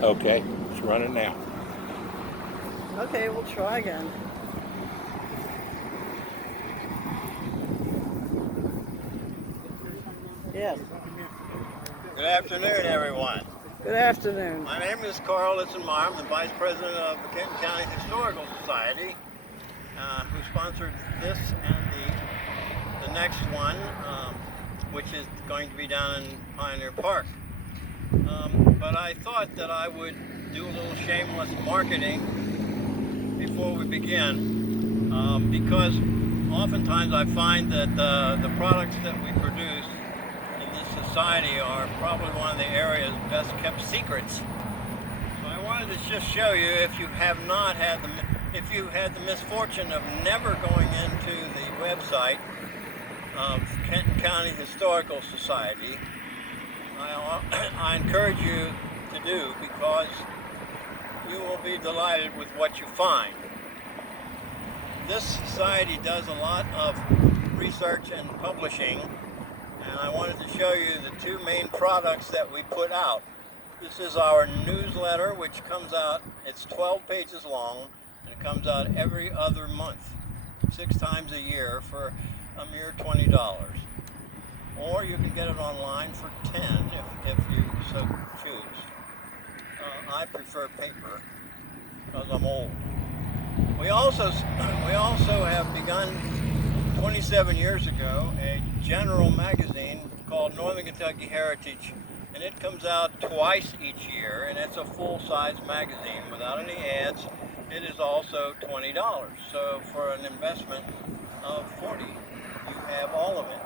Okay, it's running now. Okay, we'll try again. Yes. Good afternoon, everyone. Good afternoon. My name is Carl Litzenmeyer. I'm the Vice President of the Kenton County Historical Society, who sponsored this and the next one, which is going to be down in Pioneer Park. But I thought that I would do a little shameless marketing before we begin, because oftentimes I find that the products that we produce in this society are probably one of the area's best kept secrets. So I wanted to just show you, if you have not had if you had the misfortune of never going into the website of Kenton County Historical Society, I encourage you to do, because you will be delighted with what you find. This society does a lot of research and publishing, and I wanted to show you the two main products that we put out. This is our newsletter, which comes out, it's 12 pages long, and it comes out every other month, 6 times a year for a mere $20. Or you can get it online for $10 if you so choose. I prefer paper because I'm old. We also have begun 27 years ago a general magazine called Northern Kentucky Heritage, and it comes out twice each year, and it's a full-size magazine without any ads. It is also $20. So for an investment of $40, you have all of it.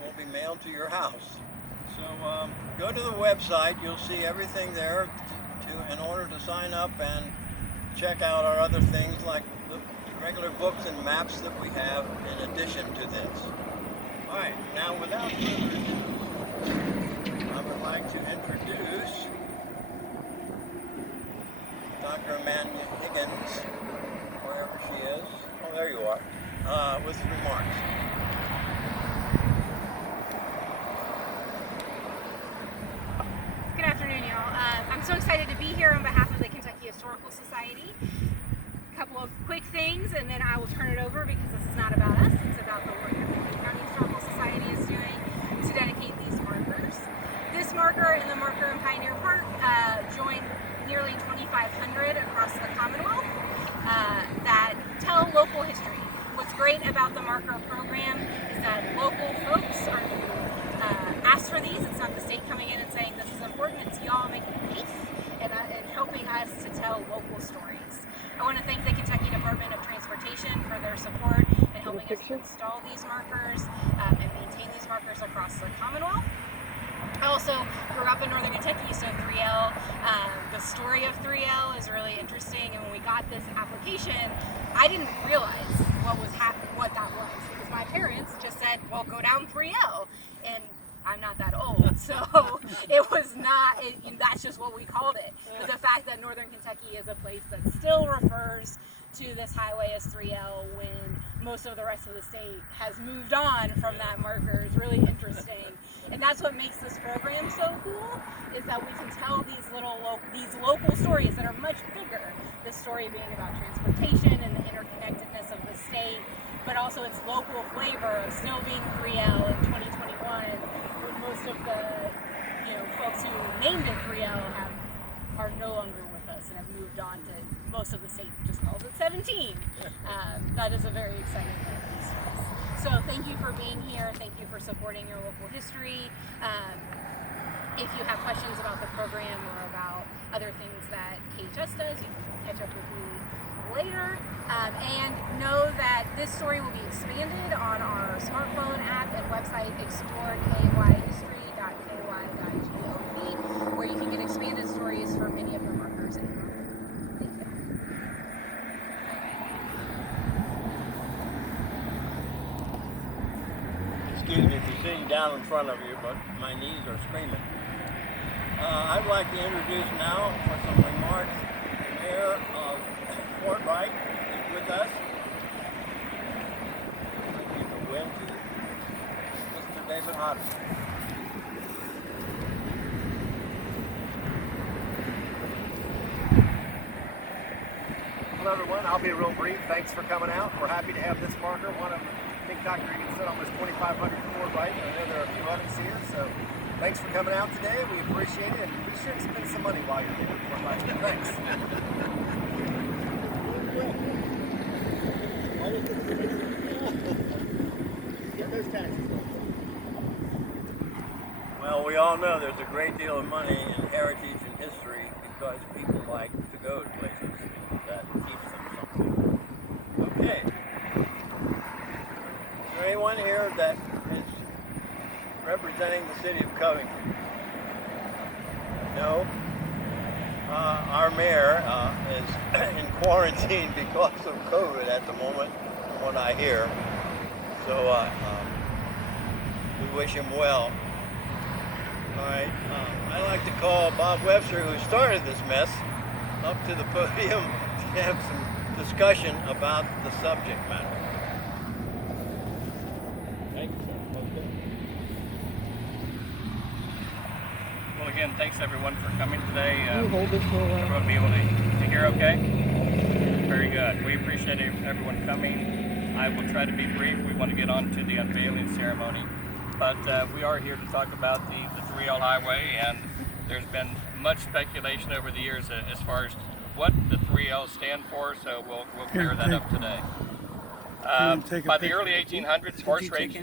Will be mailed to your house. So go to the website. You'll see everything there in order to sign up and check out our other things, like the regular books and maps that we have in addition to this. All right, now without further ado, I would like to introduce Dr. Amanda Higgins, wherever she is. Oh, there you are, with remarks. I'm so excited to be here on behalf of the Kentucky Historical Society. A couple of quick things, and then I will turn it over, because this is not about us, it's about the work that the Kentucky County Historical Society is doing to dedicate these markers. This marker and the marker in Pioneer Park joined nearly 2,500 across the Commonwealth that tell local history. What's great about the marker program is that local folks are asked for these. It's not the state coming in and saying this is important, it's y'all making a case and helping us to tell local stories. I want to thank the Kentucky Department of Transportation for their support in helping us to install these markers and maintain these markers across the Commonwealth. I also grew up in Northern Kentucky, so 3L, the story of 3L is really interesting, and when we got this application, I didn't realize what that was, because my parents just said, well, go down 3L, and I'm not that old, so it was not, that's just what we called it. But the fact that Northern Kentucky is a place that still refers to this highway as 3L when most of the rest of the state has moved on from that marker is really interesting. And that's what makes this program so cool, is that we can tell these local stories that are much bigger. This story being about transportation and the interconnectedness of the state, but also its local flavor of still being 3L in 2021. Most of the folks who named it 3L are no longer with us and have moved on to, most of the state just calls it 17. That is a very exciting moment for us. So thank you for being here. Thank you for supporting your local history. If you have questions about the program or about other things that KHS does, you can catch up with me later. And know that this story will be expanded on our smartphone app and website, explorekyhistory.ky.gov, where you can get expanded stories for many of the markers in the marker. Thank you. Excuse me for sitting down in front of you, but my knees are screaming. I'd like to introduce now, for some remarks, the mayor of Fort Wright is with us. Mr. David Hodges. everyone. I'll be real brief. Thanks for coming out. We're happy to have this marker. One of them, I think Dr. Higgins said almost 2,500 for Wright. I know there are a few others here, so thanks for coming out today. We appreciate it, and be sure to spend some money while you're here. Thanks. Get those taxes. Well, we all know there's a great deal of money in heritage and history because people like to go to places that keeps them something. Okay. Is there anyone here that is representing the city of Covington? No? Our mayor is in quarantine because of COVID at the moment, from what I hear. So we wish him well. All right, I'd like to call Bob Webster, who started this mess, up to the podium to have some discussion about the subject matter. Thank you, sir. Okay. Well, again, thanks everyone for coming today. Can you hold this for a while? Everyone be able to hear okay? Very good. We appreciate everyone coming. I will try to be brief. We want to get on to the unveiling ceremony. But we are here to talk about the 3L Highway, and there's been much speculation over the years as far as what the 3L stand for, so we'll clear that up today. By the early 1800s, horse racing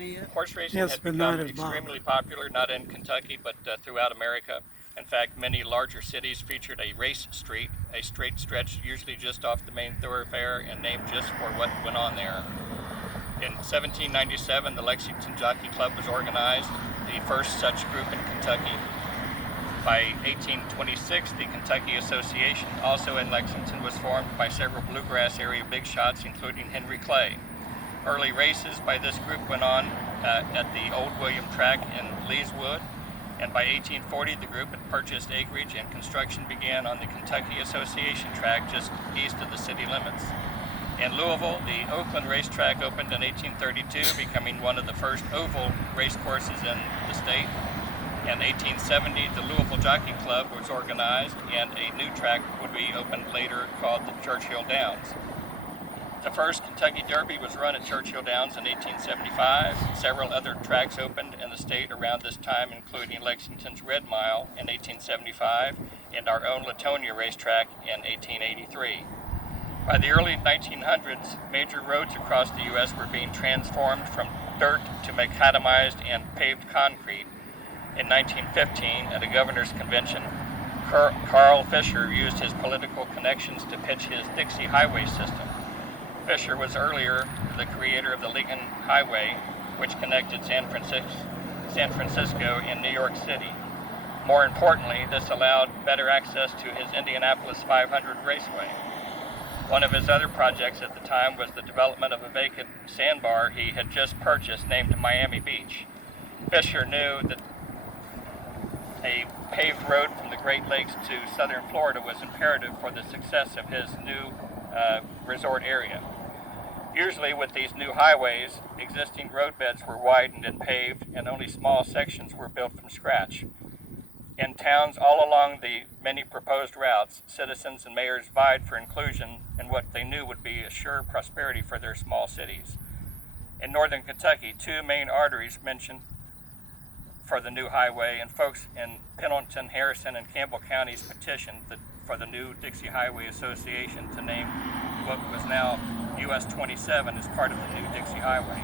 had become extremely popular, not in Kentucky, but throughout America. In fact, many larger cities featured a race street, a straight stretch usually just off the main thoroughfare and named just for what went on there. In 1797, the Lexington Jockey Club was organized, the first such group in Kentucky. By 1826, the Kentucky Association, also in Lexington, was formed by several Bluegrass-area big shots, including Henry Clay. Early races by this group went on at the Old William Track in Leeswood, and by 1840, the group had purchased acreage and construction began on the Kentucky Association track just east of the city limits. In Louisville, the Oakland Racetrack opened in 1832, becoming one of the first oval racecourses in the state. In 1870, the Louisville Jockey Club was organized, and a new track would be opened later called the Churchill Downs. The first Kentucky Derby was run at Churchill Downs in 1875. Several other tracks opened in the state around this time, including Lexington's Red Mile in 1875 and our own Latonia Racetrack in 1883. By the early 1900s, major roads across the U.S. were being transformed from dirt to macadamized and paved concrete. In 1915, at a governor's convention, Carl Fisher used his political connections to pitch his Dixie Highway system. Fisher was earlier the creator of the Lincoln Highway, which connected San Francisco and New York City. More importantly, this allowed better access to his Indianapolis 500 Raceway. One of his other projects at the time was the development of a vacant sandbar he had just purchased named Miami Beach. Fisher knew that a paved road from the Great Lakes to southern Florida was imperative for the success of his new resort area. Usually with these new highways, existing roadbeds were widened and paved, and only small sections were built from scratch. In towns all along the many proposed routes, citizens and mayors vied for inclusion in what they knew would be a sure prosperity for their small cities. In northern Kentucky, two main arteries mentioned for the new highway, and folks in Pendleton, Harrison, and Campbell counties petitioned for the new Dixie Highway Association to name what was now US 27 as part of the new Dixie Highway.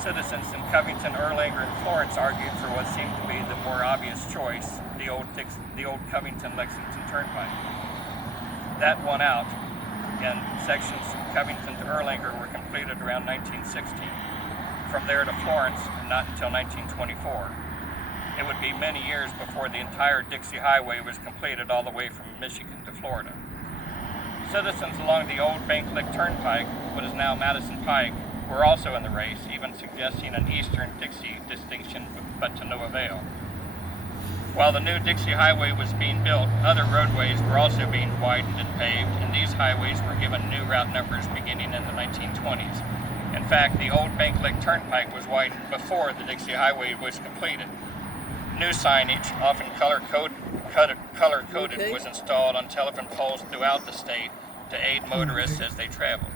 Citizens in Covington, Erlanger, and Florence argued for what seemed to be the more obvious choice, the old Covington-Lexington Turnpike. That won out, and sections from Covington to Erlanger were completed around 1916. From there to Florence, not until 1924. It would be many years before the entire Dixie Highway was completed all the way from Michigan to Florida. Citizens along the old Bank Lick Turnpike, what is now Madison Pike, were also in the race, even suggesting an Eastern Dixie distinction, but to no avail. While the new Dixie Highway was being built, other roadways were also being widened and paved, and these highways were given new route numbers beginning in the 1920s. In fact, the old Bank Lick Turnpike was widened before the Dixie Highway was completed. New signage, often color-coded, was installed on telephone poles throughout the state to aid motorists as they traveled.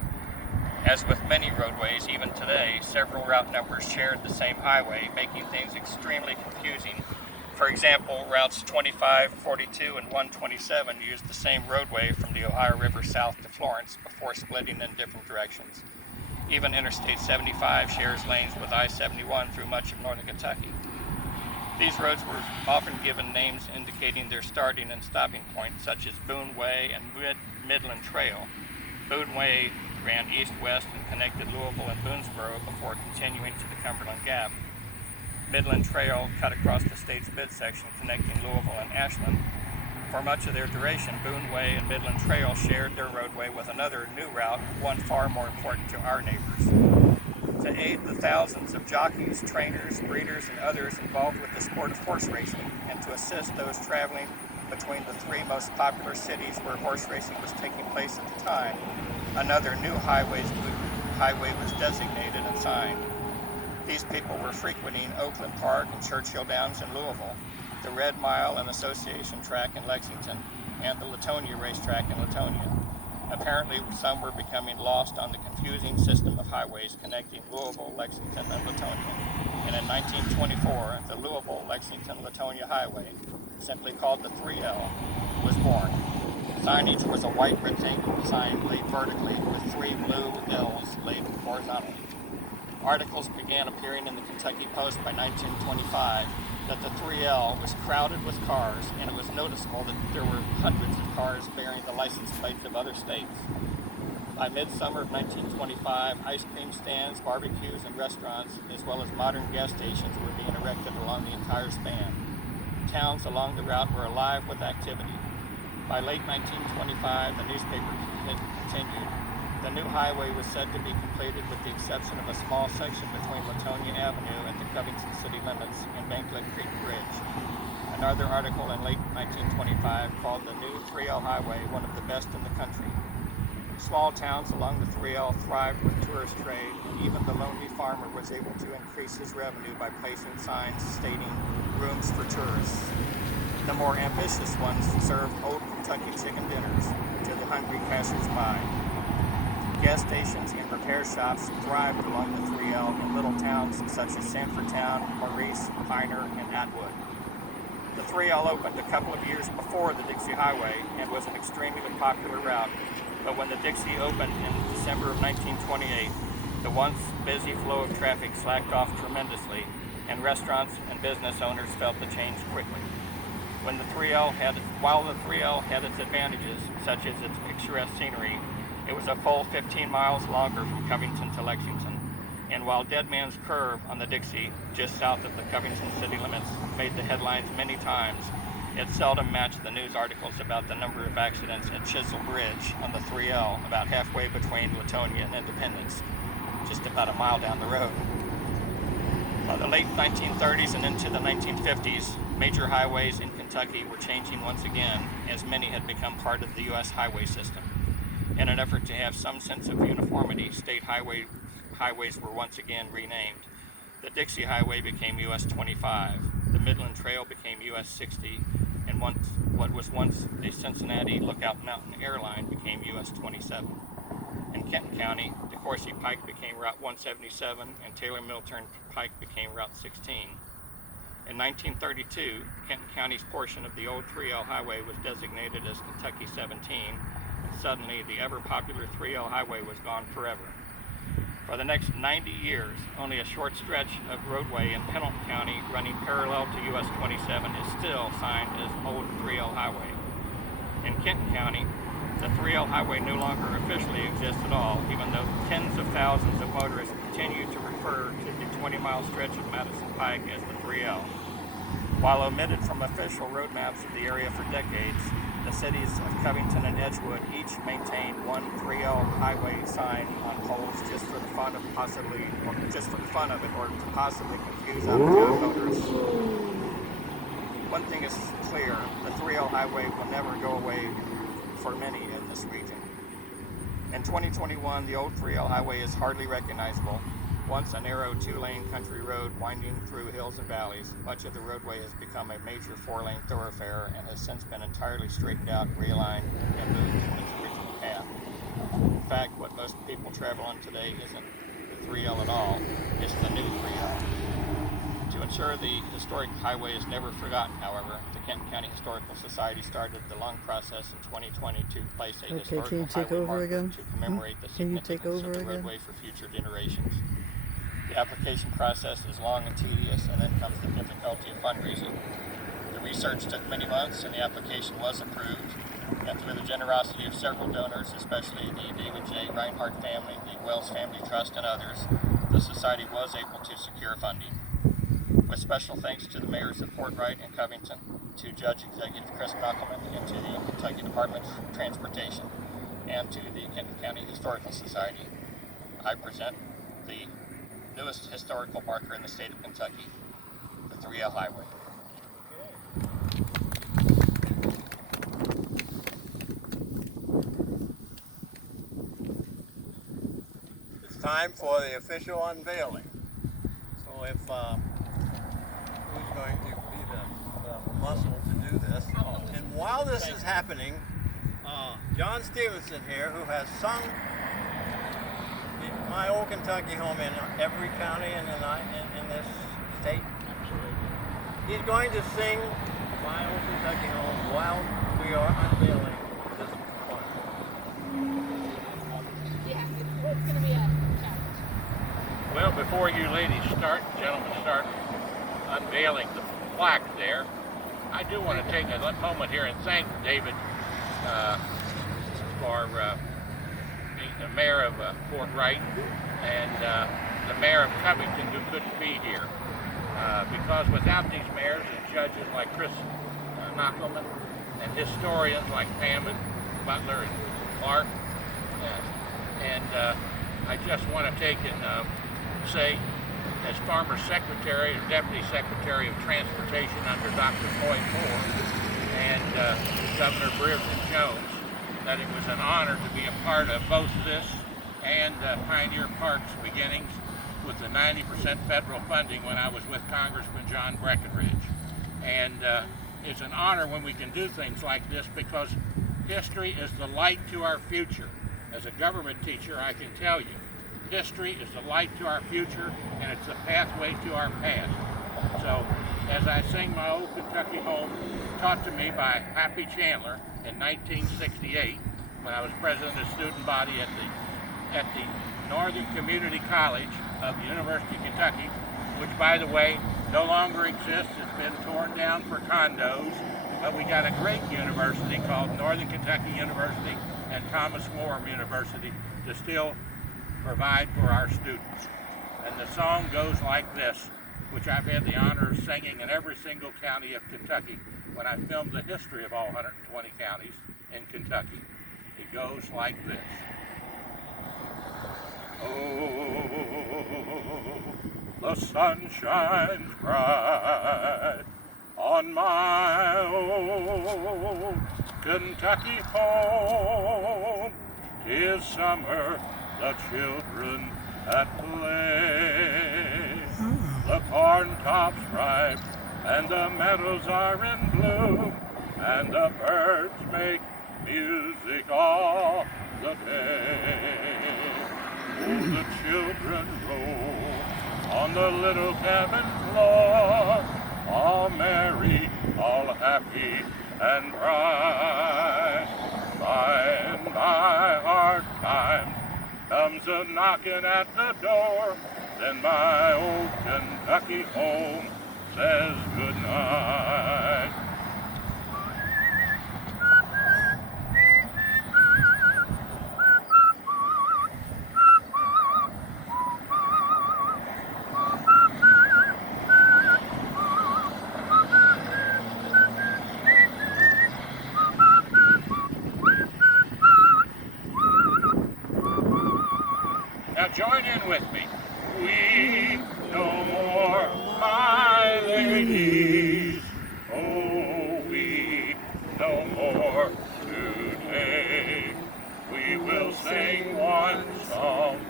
As with many roadways, even today, several route numbers shared the same highway, making things extremely confusing. For example, routes 25, 42, and 127 used the same roadway from the Ohio River south to Florence before splitting in different directions. Even Interstate 75 shares lanes with I-71 through much of northern Kentucky. These roads were often given names indicating their starting and stopping points, such as Boone Way and Midland Trail. Boone Way ran east-west and connected Louisville and Boonesboro before continuing to the Cumberland Gap. Midland Trail cut across the state's midsection, connecting Louisville and Ashland. For much of their duration, Boone Way and Midland Trail shared their roadway with another new route, one far more important to our neighbors. To aid the thousands of jockeys, trainers, breeders, and others involved with the sport of horse racing, and to assist those traveling between the three most popular cities where horse racing was taking place at the time, another new highway was designated and signed. These people were frequenting Oakland Park and Churchill Downs in Louisville, the Red Mile and Association Track in Lexington, and the Latonia Racetrack in Latonia. Apparently, some were becoming lost on the confusing system of highways connecting Louisville, Lexington, and Latonia. And in 1924, the Louisville-Lexington-Latonia Highway, simply called the 3L, was born. Signage was a white rectangle sign laid vertically with three blue L's laid horizontally. Articles began appearing in the Kentucky Post by 1925 that the 3L was crowded with cars, and it was noticeable that there were hundreds of cars bearing the license plates of other states. By midsummer of 1925, ice cream stands, barbecues, and restaurants, as well as modern gas stations, were being erected along the entire span. Towns along the route were alive with activity. By late 1925, the newspaper continued. The new highway was said to be completed with the exception of a small section between Latonia Avenue and the Covington city limits and Banklet Creek Bridge. Another article in late 1925 called the new 3L highway one of the best in the country. Small towns along the 3L thrived with tourist trade, and even the lonely farmer was able to increase his revenue by placing signs stating rooms for tourists. The more ambitious ones served old Kentucky chicken dinners to the hungry passers-by. Gas stations and repair shops thrived along the 3L in little towns such as Sanfordtown, Maurice, Piner, and Atwood. The 3L opened a couple of years before the Dixie Highway and was an extremely popular route, but when the Dixie opened in December of 1928, the once busy flow of traffic slacked off tremendously, and restaurants and business owners felt the change quickly. While the 3L had its advantages, such as its picturesque scenery, it was a full 15 miles longer from Covington to Lexington, and while Dead Man's Curve on the Dixie, just south of the Covington city limits, made the headlines many times, it seldom matched the news articles about the number of accidents at Chisel Bridge on the 3L, about halfway between Latonia and Independence, just about a mile down the road. By the late 1930s and into the 1950s, major highways in Kentucky were changing once again, as many had become part of the U.S. highway system. In an effort to have some sense of uniformity, state highways were once again renamed. The Dixie Highway became US 25, the Midland Trail became US 60, and what was once a Cincinnati Lookout Mountain airline became US 27. In Kenton County, DeCourcy Pike became Route 177, and Taylor Mill Turnpike became Route 16. In 1932, Kenton County's portion of the old 3L highway was designated as Kentucky 17, and suddenly the ever-popular 3L highway was gone forever. For the next 90 years, only a short stretch of roadway in Pendleton County running parallel to US 27 is still signed as Old 3L Highway. In Kenton County, the 3L Highway no longer officially exists at all, even though tens of thousands of motorists continue to refer to the 20-mile stretch of Madison Pike as the 3L. While omitted from official road maps of the area for decades, the cities of Covington and Edgewood each maintained one 3L highway sign on poles just for the fun of it, or to possibly confuse out-of-town motorists. One thing is clear: the 3L highway will never go away for many in this region. In 2021, the old 3L highway is hardly recognizable. Once a narrow two-lane country road winding through hills and valleys, much of the roadway has become a major four-lane thoroughfare and has since been entirely straightened out, realigned, and moved from its original path. fact, what most people travel on today isn't the 3L at all, it's the new 3L. To ensure the historic highway is never forgotten, however, the Kenton County Historical Society started the long process in 2020 to place a historical can you take highway over marker again? to commemorate the Can you take significance over of the again? roadway for future generations. The application process is long and tedious, and then comes the difficulty of fundraising. The research took many months, and the application was approved. And through the generosity of several donors, especially the David J. Reinhardt family, the Wells Family Trust, and others, the Society was able to secure funding. With special thanks to the mayors of Fort Wright and Covington, to Judge Executive Chris Knockelman, and to the Kentucky Department of Transportation, and to the Kenton County Historical Society, I present the newest historical marker in the state of Kentucky, the 3L Highway. It's time for the official unveiling. So if who's going to be the muscle to do this? And while this is happening, John Stephenson here, who has sung My Old Kentucky Home in every county in this state, he's going to sing My Old Kentucky Home while we are unveiling this component. Yeah, it's going to be a challenge. Well, before you ladies start, gentlemen start unveiling the plaque there, I do want to take a moment here and thank David for being the mayor of Fort Wright and the mayor of Covington, who couldn't be here. Because without these mayors and judges like Chris Knockelman and historians like Pam and Butler and Clark, I just want to take and say, as former secretary or deputy secretary of transportation under Dr. Floyd Moore and Governor Brereton Jones, that it was an honor to be a part of both this and Pioneer Park's beginnings with the 90% federal funding when I was with Congressman John Breckinridge. And it's an honor when we can do things like this, because history is the light to our future. As a government teacher, I can tell you, history is the light to our future, and it's the pathway to our past. So, as I sing My Old Kentucky Home, taught to me by Happy Chandler in 1968, when I was president of the student body at the Northern Community College of the University of Kentucky, which, by the way, no longer exists. It's been torn down for condos, but we got a great university called Northern Kentucky University and Thomas More University to still provide for our students. And the song goes like this, which I've had the honor of singing in every single county of Kentucky when I filmed the history of all 120 counties in Kentucky. It goes like this. Oh, the sun shines bright on my old Kentucky home. 'Tis summer, the children at play. The corn tops ripe and the meadows are in bloom, and the birds make music all the day. Oh, the children roll on the little cabin floor, all merry, all happy and bright. By and by hard times comes a knocking at the door, then my old Kentucky home says goodnight. Now join in with me. Weep no more, my ladies. Oh, weep no more today. We will sing one song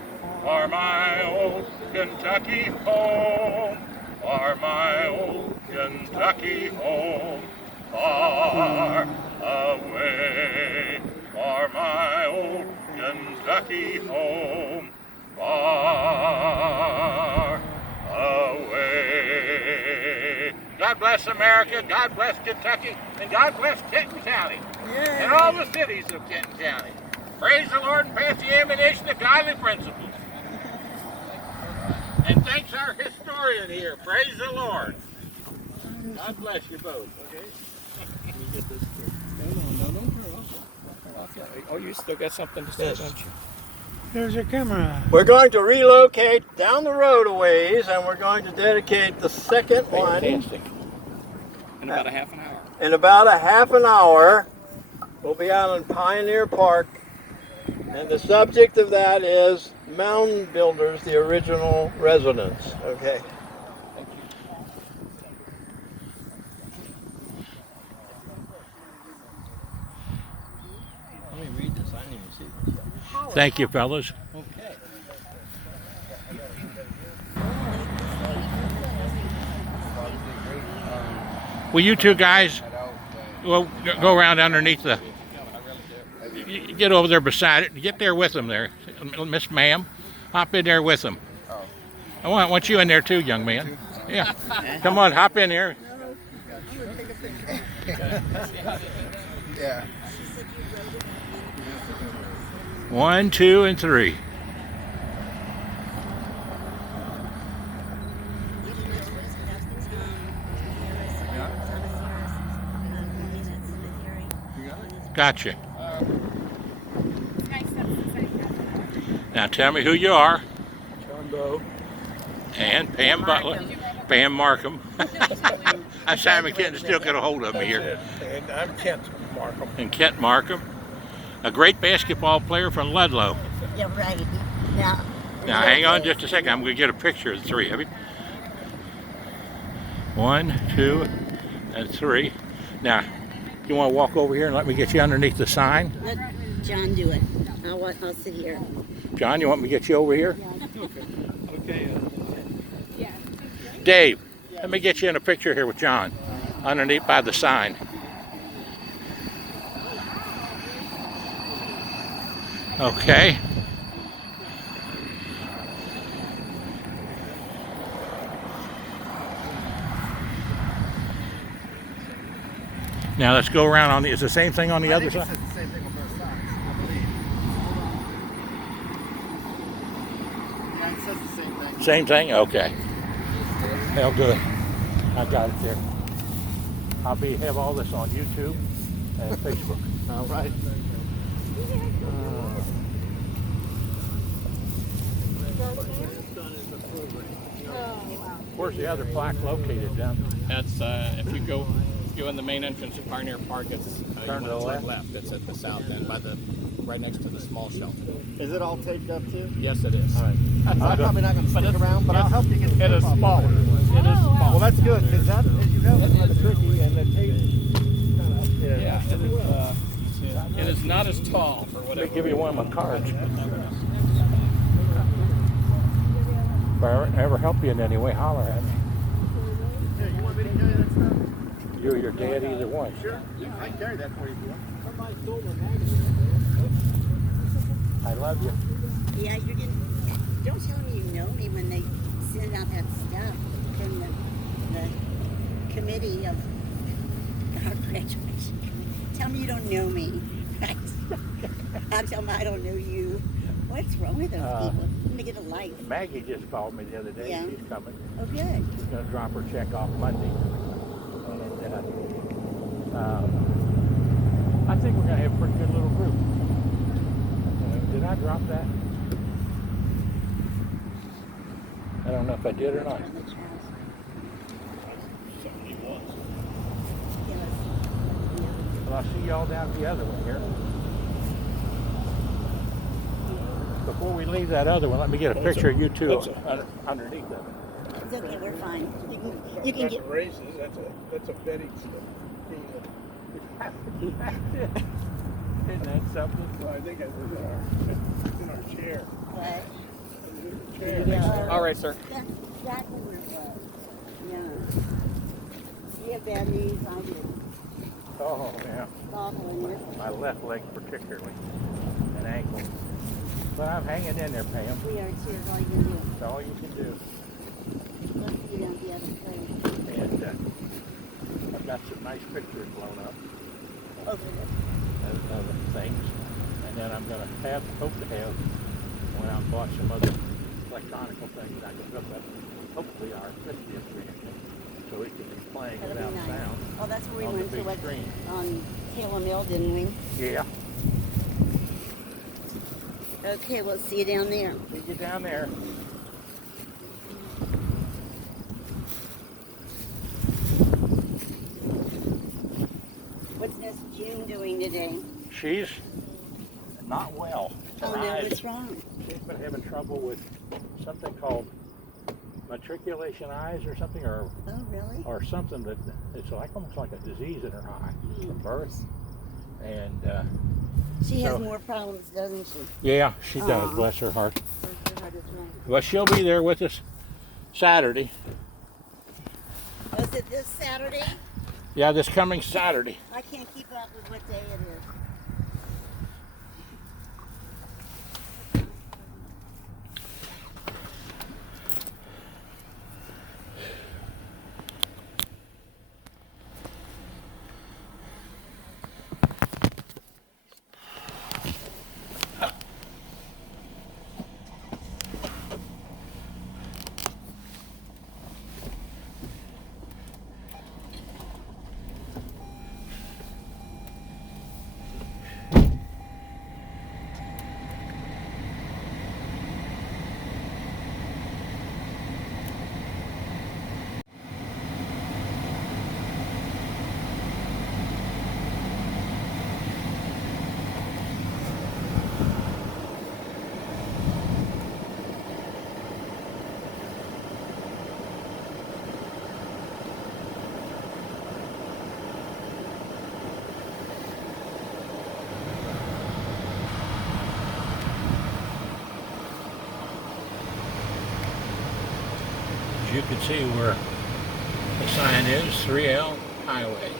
for my old Kentucky home, for my old Kentucky home, far away, for my old Kentucky home far away. God bless America, God bless Kentucky, and God bless Kenton County, and all the cities of Kenton County. Praise the Lord and pass the ammunition of godly principles. And thanks our historian here. Praise the Lord. God bless you both. Okay. Can you get this here? No. Oh, you still got something to say, don't you? There's your camera. We're going to relocate down the road a ways, and we're going to dedicate the second one. Fantastic. In about a half an hour. In about a half an hour. We'll be out in Pioneer Park, and the subject of that is Mound Builders, the original residents. Okay. Thank you. Let me read this. I didn't even see this. Thank you, fellas. Okay. Will you two guys go around underneath the... Get over there beside it. Get there with them there. Miss Ma'am, hop in there with them. I want you in there too, young man. Yeah. Come on, hop in here. Yeah. 1, 2, and 3. Gotcha. Nice stuff to say. Now tell me who you are. John Doe. And Pam Butler. Pam Markham. Simon Kenton still got a hold of me here. And I'm Kent Markham. And Kent Markham. A great basketball player from Ludlow. Yeah, right. Now, Now hang on just a second. I'm going to get a picture of the three of you. 1, 2, and 3. Now, you want to walk over here and let me get you underneath the sign? let John do it. I'll sit here. John, you want me to get you over here? Okay. Dave, let me get you in a picture here with John underneath by the sign. Okay. Now let's go around on the, is the same thing on the other side? It's the same thing on both sides, I believe. Yeah, it says the same thing. Same thing? Okay. Hell good. I got it there. I'll have all this on YouTube and Facebook. All right. Where's the other plaque located down? That's if you go in the main entrance of Pioneer Park, it's Turn to the left. It's at the south end, right next to the small shelter. Is it all taped up too? Yes, it is. All right. I'm probably not going to stick around, but I'll help you get the It is tape off. smaller. It is smaller. Well, that's good, because that, as you know, it's kind of tricky, and the tape. Yeah, it is not as tall for Let whatever. me give you one of my cards. If I ever help you in any way, holler at me. Hey, you want me to carry that stuff? You or your dad, either one. Sure. I can carry that for you if you want. I love you. Yeah, you're getting. Don't tell me you know me when they send out that stuff from the committee of our graduation. Tell me you don't know me. I'll tell them I don't know you. What's wrong with those people? Let me get a life. Maggie just called me the other day. Yeah. She's coming. Oh, good. She's going to drop her check off Monday. And I think we're going to have a pretty good little group. Did I drop that? I don't know if I did or not. Well, I'll see y'all down the other one here. Before we leave that other one, let me get a picture of you two underneath of it. It's okay, we're fine. You can get. Races. That's a betting scheme. Isn't that something? Well, I think it was in our chair. What? Chair. All right, sir. That's exactly where it was. Yeah. We have bad news. I did. Oh, yeah. Awful in here. My left leg particularly. And ankle. But I'm hanging in there, Pam. We are too. All you can do. That's all you can do. Let's see down the other side. And I've got some nice pictures blown up Over there. of things. And then I'm going to hope to have, went out and bought some other electronical things I can hook up, hopefully our Christmas screen, so we can be playing That'll without be nice. sound Oh, that's where we on the went to big what, screen. on Taylor Mill, didn't we? Yeah. Okay, we'll see you down there. See you down there. What's Miss June doing today? She's not well. Oh Her no, eyes- what's wrong? She's been having trouble with something called matriculation eyes or something, Oh, really? or something that it's like almost like a disease in her eye from birth. And She has so- more problems, doesn't she? yeah, she does. Aw. Bless her heart. Her heart is wrong. Well, she'll be there with us Saturday. Oh, is it this Saturday? Yeah, this coming Saturday. I can't keep up with what day it is. As you can see where the sign is, 3L Highway.